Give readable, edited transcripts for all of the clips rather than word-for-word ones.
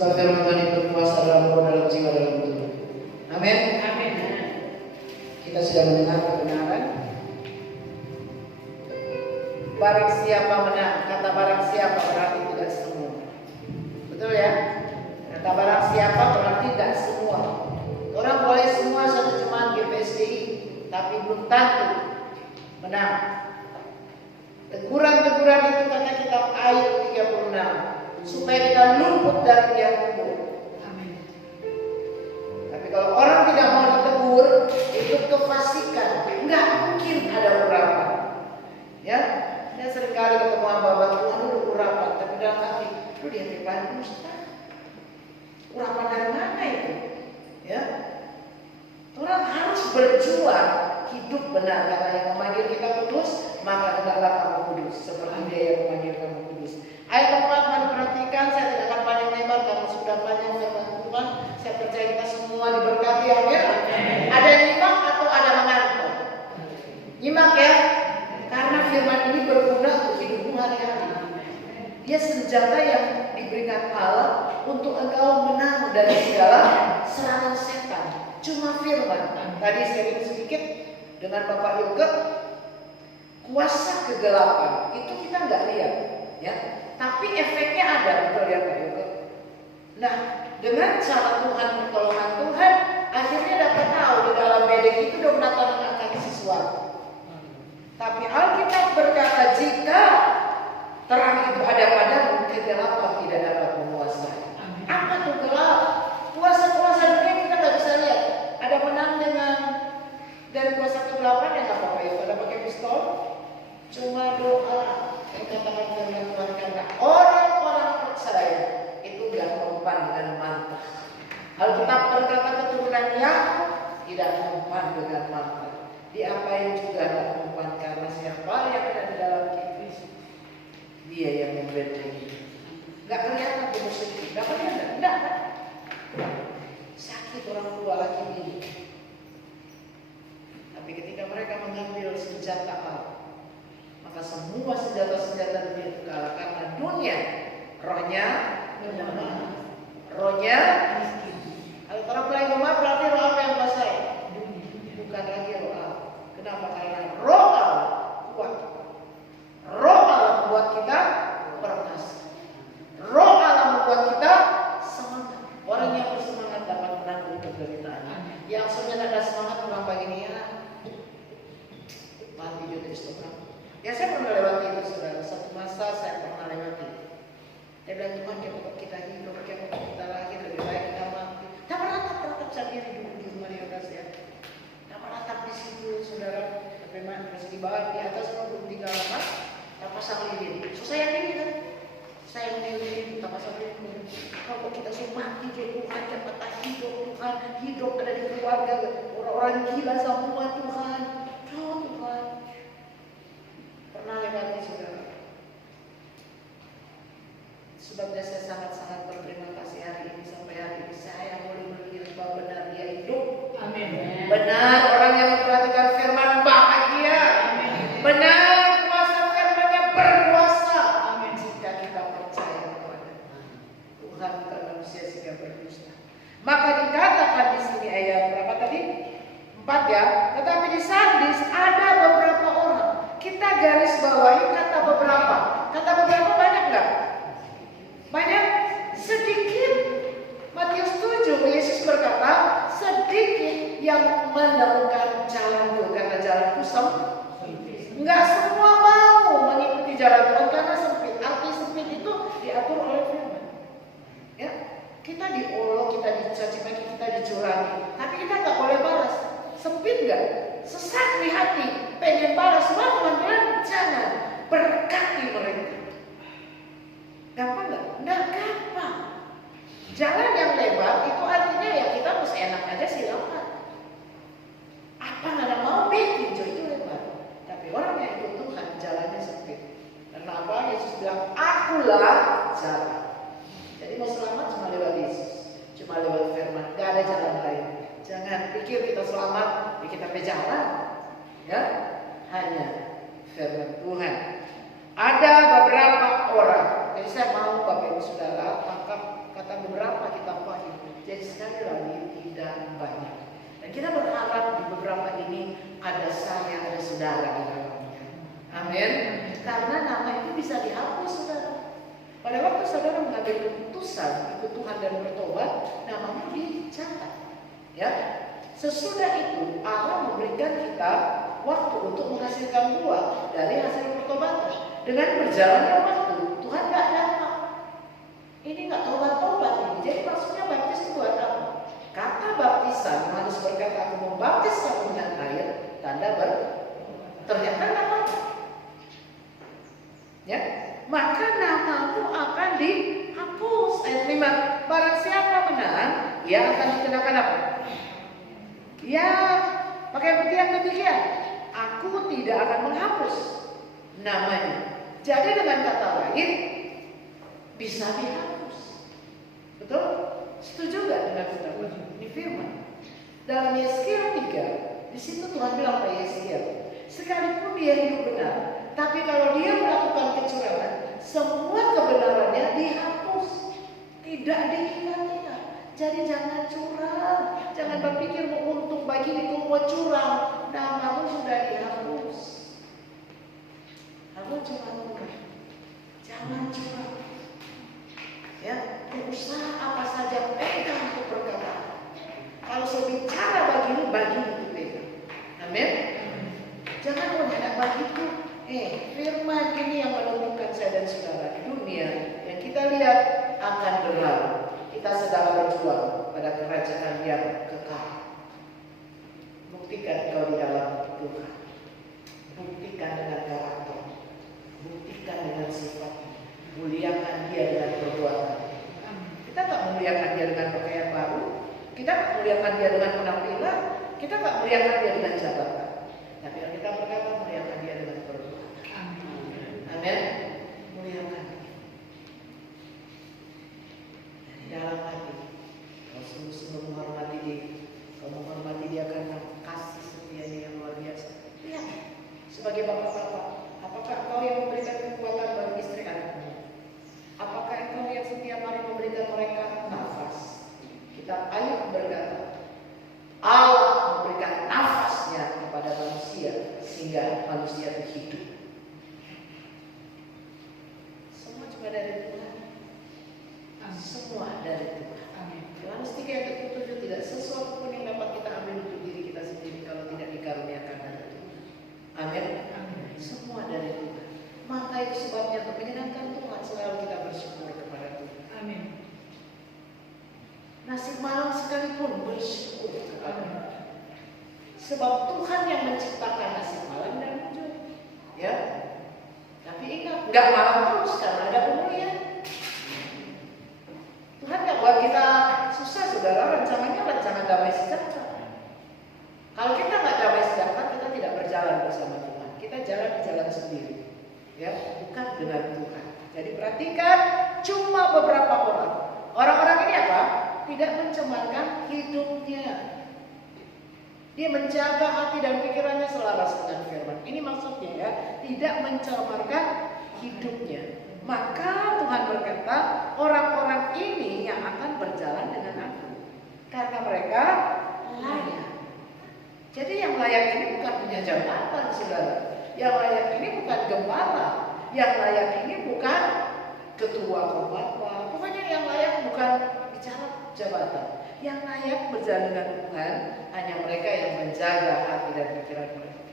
Sebab firman Tuhan itu berkuasa dalam roh, dalam jiwa, dalam tubuh. Amin. Amin. Kita sudah mendengar kebenaran. Barang siapa menang, kata barang siapa berarti tidak semua. Betul ya? Kata barang siapa berarti tidak semua. Orang boleh semua satu jemaat GPSDI, tapi belum tentu menang. Teguran-teguran itu kata kitab Ayub 36 supaya kita luput dari dia kubur. Amin. Tapi kalau orang tidak mau ditegur, itu kefasikan. Enggak mungkin ada urapan. Ya, saya seringkali ketemu hamba Tuhan dulu urapan, tapi dalam hati, lu dia hebat Ustaz. Urapan dari mana itu? Ya, orang harus berjuang hidup benar karena yang memanggil kita kudus, maka hendaklah kamu kudus seperti Dia yang memanggil kamu kudus. Ayat 4 mari perhatikan, saya tidak akan panjang lebar karena sudah panjang firman Tuhan. Saya percaya kita semua diberkati, amin. Ada yang nyimak atau ada mengantuk? Nyimak ya, karena firman ini berguna untuk hidupmu hari-hari. Dia senjata yang diberikan Allah untuk engkau menang dari segala serangan setan. Cuma firman. Tadi saya ingin sedikit dengan Bapak Yoga, kuasa kegelapan itu kita nggak lihat, ya. Tapi efeknya ada, betul ya Pak Yoga. Nah, dengan cara Tuhan, pertolongan Tuhan, akhirnya dapat tahu di dalam bedek itu udah mendatangkan akan sesuatu. Tapi Alkitab berkata jika terang itu ada padamu, kegelapan tidak dapat menguasai. Apa tuh gelap? Kuasa-kuasa dunia kita nggak bisa lihat. Ada menang dengan dari kuasa kegelapan yang apa Pak Yoga? Ada pakai pistol? Cuma doa. Yang katakan firman Tuhan karena orang-orang percaya itu gak mempan dengan mantap. Alkitab berkata keturunan Yakub tidak mempan dengan mantap. Diapain juga gak mempan karena siapa yang ada di dalam kita, Dia yang membentengi. Gak kelihatan di musuh itu, gak kelihatan, enggak kan? Sakit orang tua laki ini. Tapi ketika mereka mengambil senjata Allah, maka semua senjata-senjata dunia itu kalah karena dunia rohnya lemah, rohnya miskin. Kalau orang mulai lemah berarti roh apa yang kuasai? Bukan lagi roh Allah. Kenapa? Karena roh Allah kuat. Roh Allah membuat kita perkasa. Roh Allah membuat kita semangat. Orang yang bersemangat dapat menanggung penderitaan. Yang sebenarnya ada semangat orang pagi ini ya mati di Instagram. Ya saya pernah lewati itu saudara. Satu masa saya pernah lewati. Dia bilang Tuhan kita hidup, kita lahir lebih baik kita mati. Tak meratap sendiri dulu di rumah dia ya. Tak meratap di situ saudara. Tapi masih di bawah di atas belum tinggal lama. Tak pasang lilin. So saya ini kan. Saya lilin, tak pasang lilin. Kalau kita semua mati di Tuhan, kita hidup Tuhan, hidup ada di keluarga orang-orang gila semua Tuhan. Oh Tuhan. Pernah lewati saudara. Sebabnya saya sangat-sangat berterima kasih hari ini sampai hari ini saya boleh melihat bahwa benar dia hidup. Amin. Benar orang yang memperhatikan firman bahagia. Amin. Benar kuasa firman-Nya berkuasa. Amin. Jika kita percaya kepada Tuhan bukan manusia sehingga berdusta. Maka dikatakan di sini ayat berapa tadi? 4 ya. Tetapi di Sardis ada beberapa orang. Kita garis bawahi kata beberapa. Kata beberapa banyak nggak? Banyak? Sedikit. Matius 7, Yesus berkata, sedikit yang menemukan jalanku karena jalanku sempit. Nggak semua mau mengikuti jalan Tuhan karena sempit. Arti sempit itu diatur oleh firman. Ya, kita diolok, kita dicaci maki, kita dicurangi, tapi kita nggak boleh balas. Sempit nggak? Sesak di hati, pengen balas, wah Tuhan bilang jangan, berkati mereka. Gampang nggak? Nggak gampang. Jalan yang lebar itu artinya ya kita harus enak aja silakan. Apa nggak mau bikin itu lebar. Tapi orang yang ikut Tuhan jalannya sempit. Karena apa? Yesus bilang akulah jalan. Jadi mau selamat cuma lewat Yesus, cuma lewat firman, nggak ada jalan lain. Jangan pikir kita selamat, kita berjalan, ya hanya firman Tuhan. Ada beberapa orang. Jadi saya mau Bapak Ibu Saudara tangkap kata kata beberapa kita pakai. Jadi sekali lagi tidak banyak. Dan kita berharap di beberapa ini ada saya, ada saudara di dalamnya. Amin. Karena nama itu bisa dihapus, saudara. Pada waktu saudara mengambil keputusan ikut Tuhan dan bertobat, namamu dicatat. Ya. Sesudah itu Allah memberikan kita waktu untuk menghasilkan buah dari hasil pertobatan. Dengan berjalannya waktu, Tuhan nggak datang. Ini nggak tobat-tobat ini. Jadi maksudnya baptis itu buat apa? Kata baptisan, Yohanes berkata, aku membaptis kamu dengan air, tanda ternyata nama. Ya, maka namamu akan dihapus. Ayat 5. Barang siapa menang, ia akan dikenakan apa? Ya, pakai putih yang demikian. Aku tidak akan menghapus namanya. Jadi dengan kata lain, bisa dihapus. Betul? Setuju gak dengan kata ini firman? Dalam Yeskiel 3, di situ Tuhan bilang pada Yeskiel, sekalipun dia hidup benar, tapi kalau dia melakukan kecurangan, semua kebenarannya dihapus, tidak diingat-ingat. Jadi jangan curang, jangan berpikir mau untung bagi itu mau curang, namamu sudah dihapus. Aku cuma ngomong, jangan curang. Ya, berusaha apa saja pegang untuk berkata. Kalau saya bicara bagimu itu pegang. Amin. Jangan menghadap bagiku. Firman ini yang menentukan saya dan saudara di dunia yang kita lihat akan berlalu. Kita sedang berjuang pada kerajaan yang kekal. Buktikan kau di dalam Tuhan. Buktikan dengan karakter. Buktikan dengan sifat. Muliakan dia dengan perbuatan. Kita tak muliakan dia dengan pakaian baru. Kita tak muliakan dia dengan penampilan. Kita tak muliakan dia dengan jabatan. Tapi kita berkata muliakan dia dengan perbuatan. Amin. Muliakan dia. Dari dalam hati. Kau sungguh-sungguh menghormati dia. Kau menghormati dia karena kasih setianya yang luar biasa. Lihat. Sebagai bapak-bapak, apakah kau yang memberikan kekuatan bagi istri anakmu? Apakah engkau yang setiap hari memberikan mereka nafas? Kita ayat berkata, Allah memberikan nafasnya kepada manusia sehingga manusia itu hidup. Semua cuma dari Tuhan. Semua dari Tuhan. Yohanes 3 ayat 7, tidak sesuatu pun yang dapat kita ambil untuk diri kita sendiri kalau tidak dikaruniakan dari Tuhan. Amin. Semua dari Tuhan. Maka itu sebabnya untuk menyenangkan Tuhan selalu kita bersyukur kepada Tuhan. Amin. Nasib malang sekalipun bersyukur kepada Tuhan. Sebab Tuhan yang menciptakan nasib malang dan muncul. Ya. Tapi ingat, nggak malam terus karena ada pemulihan. Tuhan nggak buat kita susah, saudara. Rencananya rancangan damai sejahtera. Kalau kita nggak damai sejahtera, kita tidak berjalan bersama Tuhan. Kita jalan di jalan sendiri. Ya, bukan dengan Tuhan. Jadi perhatikan, cuma beberapa orang. Orang-orang ini apa? Tidak mencemarkan hidupnya. Dia menjaga hati dan pikirannya selaras dengan firman. Ini maksudnya ya, tidak mencemarkan hidupnya. Maka Tuhan berkata, orang-orang ini yang akan berjalan dengan aku. Karena mereka layak. Jadi yang layak ini bukan punya jabatan, saudara. Yang layak ini bukan gembala. Yang layak ini bukan ketua khotbah. Pokoknya yang layak bukan bicara jabatan. Yang layak berjalan dengan Tuhan hanya mereka yang menjaga hati dan pikiran mereka.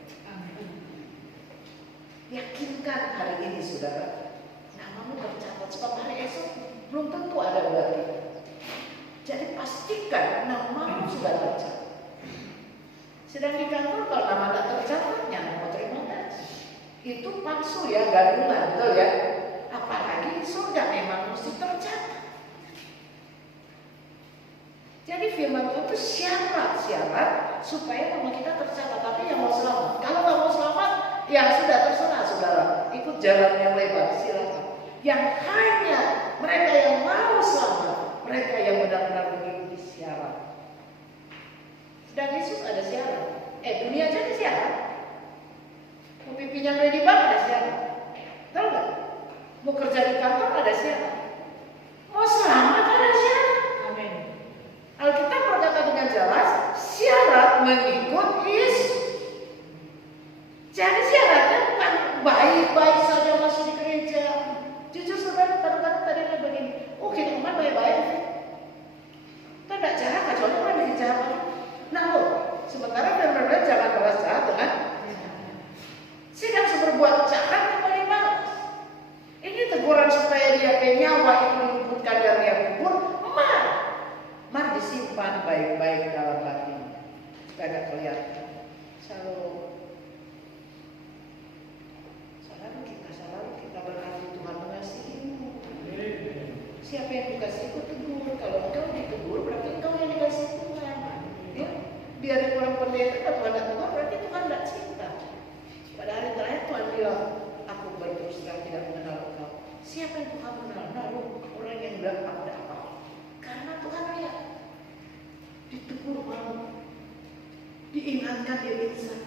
Yakinkan hari ini, saudara, namamu tercatat. Sebab hari esok belum tentu ada buat kita. Jadi pastikan namamu sudah tercatat. Sedang di kantor kalau nama tak tercatat, jangan mau terima kasih. Itu palsu ya, gadungan, betul ya. Apalagi surga memang mesti tercatat. Jadi firman Tuhan itu syarat-syarat supaya nama kita tercatat. Tapi yang mau selamat, kalau nggak mau selamat, ya sudah terserah, saudara. Ikut jalan yang lebar, silakan. Yang hanya mereka yang mau selamat, mereka yang benar-benar mengikuti syarat. Dan Yesus ada syarat. Dunia aja ada syarat. Mau pipinya ready banget ada syarat. Tahu nggak? Mau kerja di kantor ada syarat. Mau selamat ada syarat. orang supaya dia ke nyawa itu diluputkan dari yang kubur, mar disimpan baik-baik dalam hati supaya gak kelihatan. Selalu kita berkati Tuhan mengasihimu. Siapa yang dikasih itu tegur. Kalau engkau ditegur berarti engkau yang dikasih Tuhan. Ya? Biar orang pendeta kalau Tuhan tidak tegur berarti Tuhan tidak cinta. Pada hari terakhir Tuhan bilang, aku berterus terang tidak mengenal engkau. Siapa yang Tuhan mengenal? Lalu orang yang bilang aku tidak apa. Karena Tuhan lihat ditegur mau, diingatkan dia insan.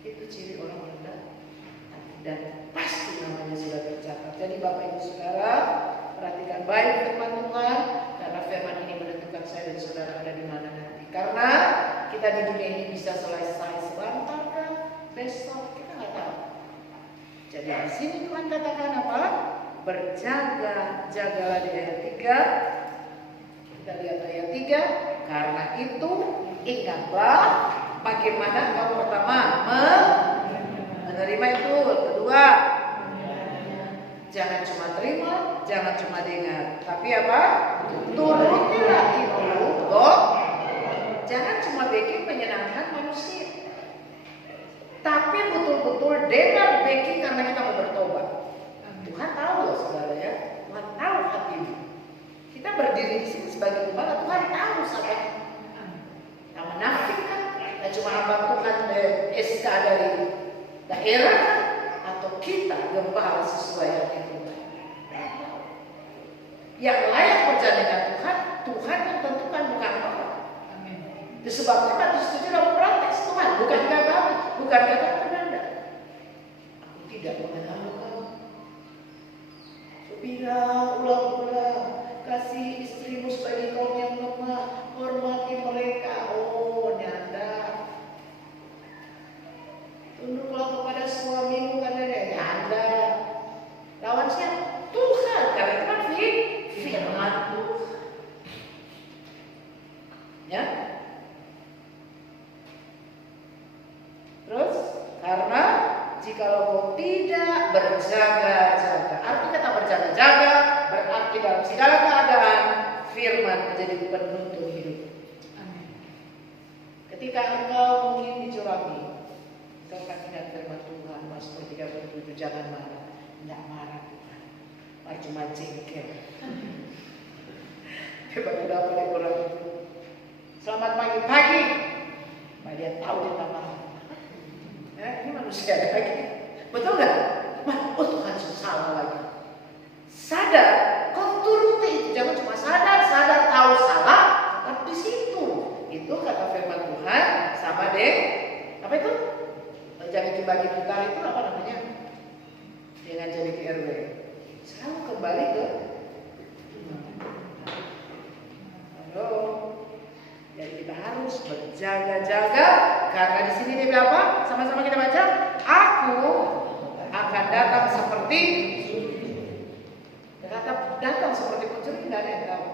Itu ciri orang rendah dan pasti namanya sudah tercatat. Jadi Bapak Ibu Saudara, perhatikan baik firman Tuhan karena firman ini menentukan saya dan saudara ada di mana nanti. Karena kita di dunia ini bisa selesai sebentar kan, besok kita nggak tahu. Jadi di sini Tuhan katakan apa? Berjaga, jagalah di ayat 3. Kita lihat ayat 3. Karena itu ingatlah bagaimana kau pertama menerima itu. Kedua, jangan cuma terima, jangan cuma dengar, tapi apa? Turutilah itu. Jangan cuma bikin menyenangkan manusia, tapi betul-betul dengar bikin karena kita mau bertobat. Tuhan tahu loh saudara ya, Tuhan tahu hatimu. Kita berdiri di sini sebagai gembala, Tuhan tahu siapa yang menafik kan? Dan cuma hamba Tuhan SK dari daerah atau kita gembala sesuai hati Tuhan. Yang layak percaya dengan Tuhan, Tuhan yang tentukan bukan orang. Disebabkan mati setuju dalam protes Tuhan, bukan kata kami, bukan kata penanda. Aku tidak mengenal kamu. Bilang ulang-ulang, kasih istrimu sebagai kaum yang lemah, hormati mereka. Oh, nyanda. Tunduklah kepada suamimu karena dia nyanda. Lawan siapa? Tuhan, karena itu kan firman Tuhan. Ya. Terus, karena jikalau kau tidak berjaga-jaga, arti kata berjaga-jaga berarti dalam segala keadaan firman menjadi penuntun hidup. Amin. Ketika engkau mungkin dicurangi, engkau akan ingat firman Tuhan, Mazmur 37, jangan marah. Tidak marah Tuhan, cuma jengkel. Coba udah boleh orang itu. Selamat pagi-pagi, dia tahu dia marah. Ini manusia lagi, betul nggak? Oh Tuhan salah lagi. Sadar, kau turuti itu, jangan cuma sadar tahu salah, tapi di situ itu kata firman Tuhan sama deh. Apa itu? Jadi dibagi putar itu apa namanya? Dengan jadi ke RW. Selalu kembali ke. Halo. Jadi kita harus berjaga-jaga karena di sini dia bilang apa? Sama-sama kita baca. Aku akan datang seperti datang seperti pencuri, tidak ada yang tahu.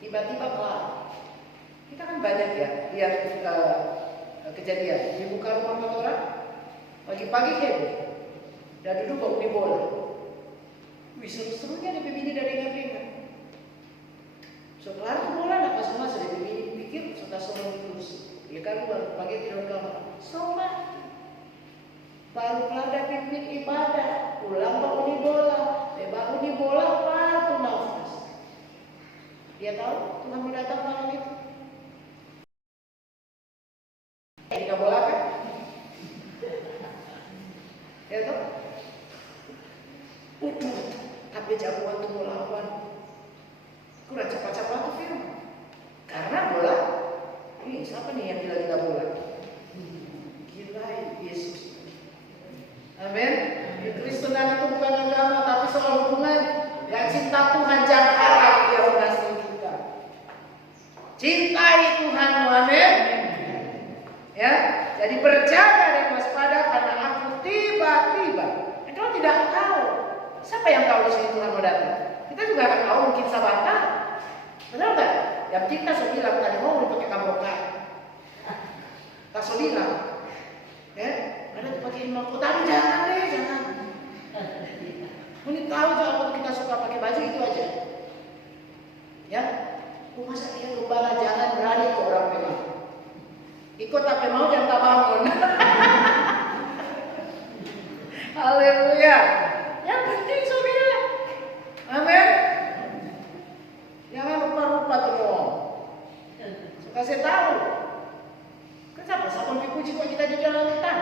Tiba-tiba kelar. Kita kan banyak ya lihat kejadian dibuka rumah orang pagi-pagi heboh, dan duduk bau di bola. Wih seru-serunya di bini dari ingat-ingat. Setelah itu bola nak pas masa dia pikir sudah sorong terus. Ya kan baru pagi tidur kamar. Somat. Baru pelada pimpin ibadah, pulang bangun di bola, bangun di bola waktu nafas. Dia tahu Tuhan mau datang malam itu. Tidak bola kan? Ya tahu? Tapi jagoan tuh bola lawan. Kurang cepat-cepat tuh film. Karena bola, ini siapa nih yang gila-gila bola? Gila Yesus. Amin. Kekristenan itu bukan agama, tapi soal hubungan. Yang cinta Tuhan jangan harap dia mengasihi kita. Cintai Tuhan, amin. Ya, jadi berjaga dan waspada karena aku tiba-tiba. Engkau tidak tahu siapa yang tahu di sini Tuhan mau datang. Kita juga akan tahu mungkin sahabat. Benar nggak? Yang kita sudah bilang tadi mau dipakai kambokan. Tak sudah bilang, ya, ada dipakai mahkota, tapi jangan deh, jangan. Ini tahu kalau kita suka pakai baju itu aja. Ya, masa dia gembala jangan berani ke orang memang. Ikut tapi mau jangan tak bangun. Haleluya. Yang penting saudara. Amin. Jangan lupa-lupa semua. Suka saya tahu. Kenapa? Siapa yang puji kok kita di dalam hutan?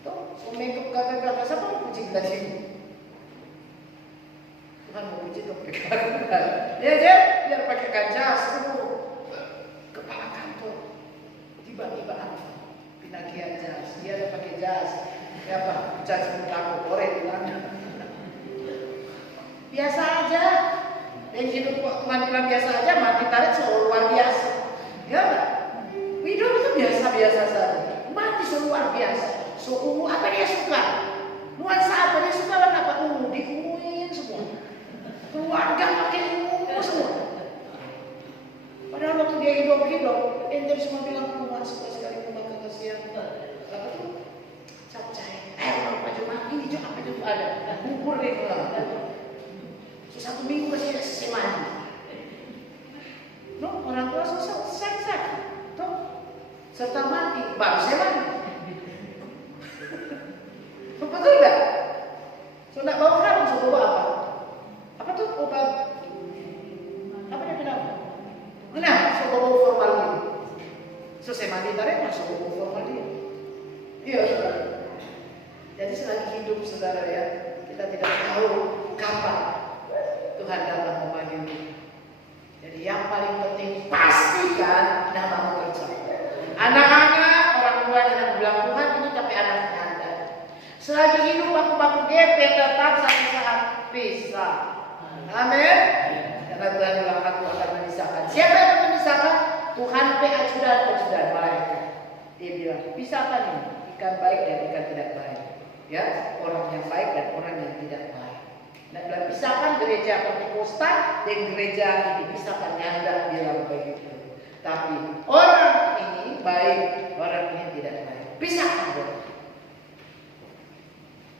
Tuh, seminggu kata-kata siapa yang puji kita di sini? Tuhan mau puji tuh pakai ya Jen, biar pakai jas dulu. Kepala kantor. Tiba-tiba pinakian jas. Dia ada pakai jas. Ya apa? Jas takut korek bilang. Biasa aja. Dan hidup Tuhan bilang biasa aja, mati tarik selalu luar biasa. Ya enggak? Hidup itu biasa-biasa saja. Mati selalu luar biasa. So ungu apa dia suka? Nuansa apa dia suka? Lah apa ungu? Diunguin semua. Keluarga pakai ungu semua. Padahal waktu dia hidup, ente semua bilang rumah suka sekali rumah kekasihan. Apa tuh? Capcay. Apa cuma ini cuma apa itu ada? Bubur deh pulang. Satu minggu masih selesai mandi. No, orang tua susah sakit. Tuh, serta mandi, baru saya mandi. Betul enggak? So nak bawa kerang, so bawa apa? Apa tuh obat? Apa dia bilang? Nah, so bawa formalin. So saya mandi tarik masuk bawa formalin. Iya, saudara. Jadi selagi hidup saudara ya, kita tidak tahu kapan Tuhan datang memanggil kita. Jadi yang paling penting pastikan namamu tercatat. Anak-anak, orang tuanya yang bilang Tuhan ini tapi anaknya Anda. Selagi hidup baku-baku GP tetap satu saat pisah. Amin. Karena Tuhan bilang aku akan memisahkan. Siapa yang akan memisahkan? Tuhan ajudan malaikat. Dia bilang pisahkan ini ikan baik dan ikan tidak baik. Ya, orang yang baik dan orang yang tidak baik. Nah, bilang pisahkan gereja Pentakosta dan gereja ini, pisahkan nyanda bilang begitu. Tapi orang ini baik, orang ini tidak baik. Pisahkan.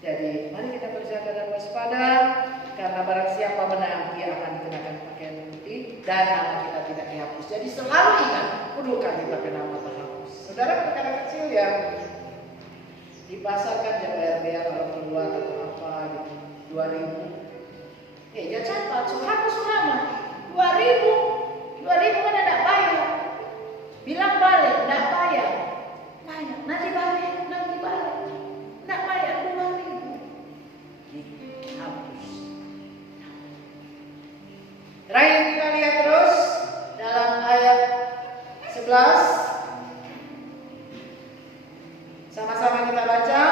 Jadi mari kita berjaga dan waspada, karena barang siapa menang dia akan dikenakan pakaian putih dan nama kita tidak dihapus. Jadi selalu ingat, kudukan kita nama terhapus. Saudara perkara kecil yang dipasarkan jangan bayar kalau keluar atau apa gitu. 2000. Ya cepat, suhama 2000 mana tidak bayar. Bilang balik, tidak bayar. Bayar, nanti balik. Tidak bayar 2000. Dihapus. Terakhir kita lihat terus dalam ayat 11. Sama-sama kita baca.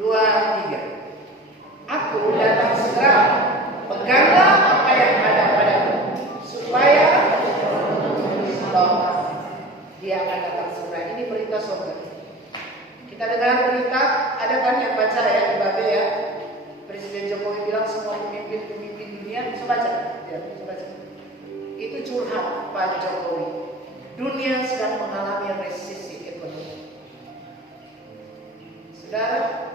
2, 3. Aku datang segera, peganglah apa yang ada padamu, supaya dia akan datang segera. Ini berita saudara. Kita dengar berita, ada kan yang baca ya di Babe ya. Presiden Jokowi bilang semua pemimpin dunia bisa baca. Ya, bisa baca. Itu curhat Pak Jokowi. Dunia sedang mengalami resesi ekonomi. Saudara,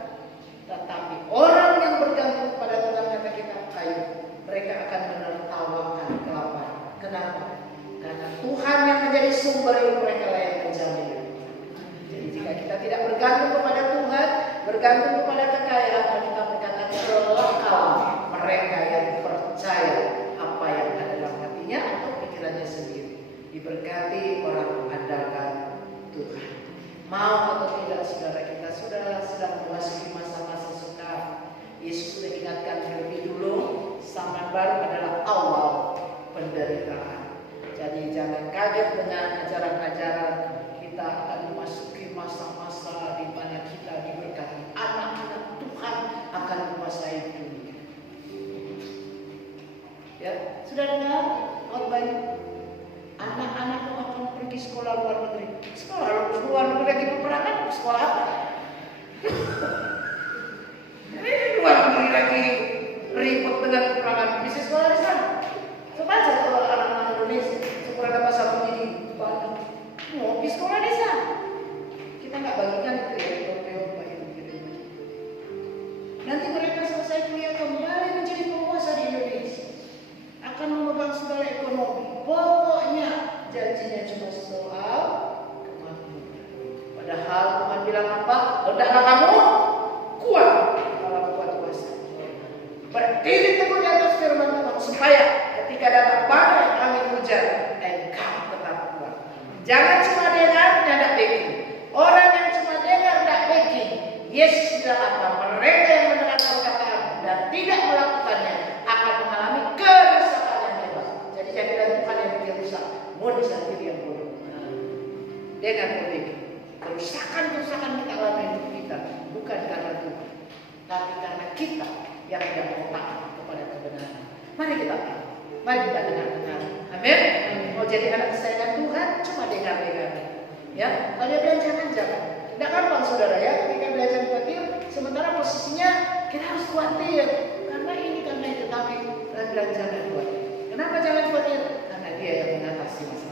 tetapi orang yang bergantung pada Tuhan kata kita, ayo, mereka akan menertawakan kelaparan. Kenapa? Karena Tuhan yang menjadi sumber hidup mereka lah yang menjamin. Jadi jika kita tidak bergantung kepada Tuhan, bergantung kepada kekayaan, kita berkata celakalah mereka yang percaya apa yang ada dalam hatinya atau pikirannya sendiri. Diberkati orang andalkan Tuhan. Mau atau tidak saudara, kita sudah sedang memasuki masa-masa sukar. Yesus sudah ingatkan lebih dulu, zaman baru adalah awal penderitaan. Jadi jangan kaget dengan ajaran-ajaran, kita akan memasuki masa-masa di mana kita diberkati. Anak-anak Tuhan akan menguasai dunia. Ya, sudah dengar khotbah ini? Anak-anakmu akan pergi sekolah luar negeri. Sekolah luar negeri lagi peperangan. Kalau tidaklah kamu kuat, malah kuat kuasa. Berdiri teguh di atas firman Tuhan supaya ketika datang badai angin hujan, engkau tetap kuat. Jangan cuma dengar dan tidak backing. Orang yang cuma dengar tidak backing, Yesus bilang apa? Mereka yang mendengar perkataan dan tidak melakukannya akan mengalami kerusakan yang hebat. Jadi jadilah Tuhan yang bikin rusak, modus dan diri yang bodoh. Dengan backing. Kerusakan-kerusakan kita alami hidup kita bukan karena Tuhan, tapi karena kita yang tidak mau taat kepada kebenaran. Mari kita taat, mari kita dengar. Amin. Mau jadi anak kesayangan Tuhan, cuma dengar. Ya, kalau dia bilang jangan. Tidak gampang saudara ya, ketika belajar khawatir, sementara posisinya kita harus khawatir karena ini karena itu, tapi bilang jangan khawatir. Kenapa jangan khawatir? Karena Dia yang mengatasi masalah.